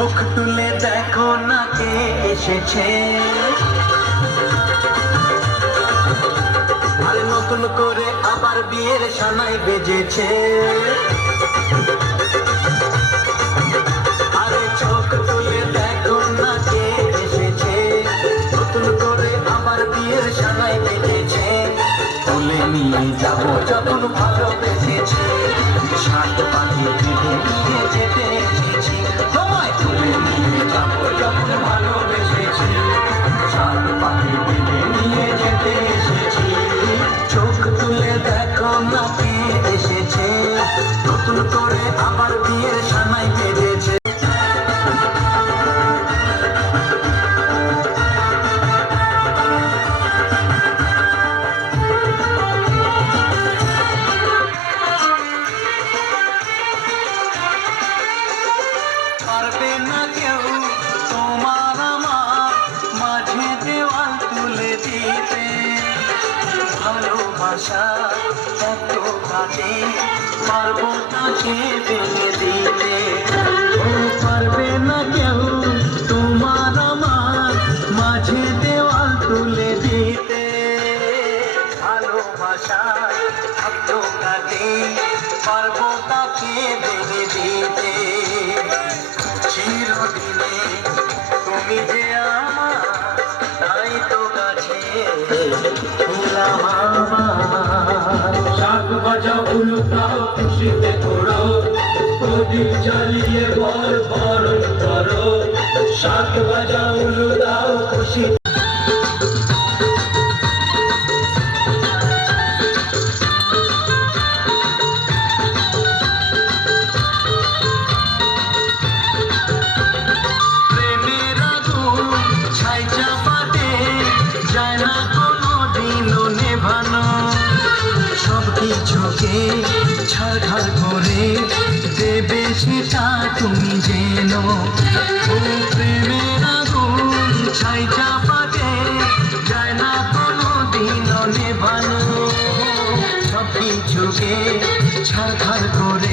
চোখ তুলে দেখো না কে এসেছে, আর নতুন করে আবার বিয়ের সানাই বেজেছে। আরে চোখ তুলে দেখো না কে এসেছে, নতুন করে আবার বিয়ের সানাই বেজেছে। তুলে নিয়ে যাবো যখন ভালোবেসেছি, সাত পাখি তুলে নিয়ে যেতে এসেছি। তোমায় তুলে নিয়ে যাবো যখন ভালোবেসেছি, সাত পাখি তুলে নিয়ে যেতে এসেছি। চোখ তুলে দেখো না কে এসেছে, নতুন করে আবার বিয়ের সানাই বেজেছে। পারবে না কেউ তোমার আমার মাঝে দেওয়াল তুলে দিতে, ভালোবাসা এত কাজে পারবো তাকে ভেঙে দিতে। ও পারবে না কেউ তোমার আমার মাঝে দেওয়াল তুলে দিতে, ভালোবাসা এত কাজে পারবো তাকে ভেঙে দিতে। চিরদিনে তুমি যে আমার, তাই তো কাছে ছিলাম আমার। শাক বাজাও উলুটাও খুশিতে করো, প্রদীপ জ্বালিয়ে বল বরণ করো। শাক বাজাও উলুটাও খুশি। সবকিছুকে ছাড়খাড় করে দেবে সেটা তুমি জেনো। ও প্রেমের আগুন ছাই চাপাতে যায় না কোনো দিনও নেভানো। সবকিছুকে ছাড়খাড় করে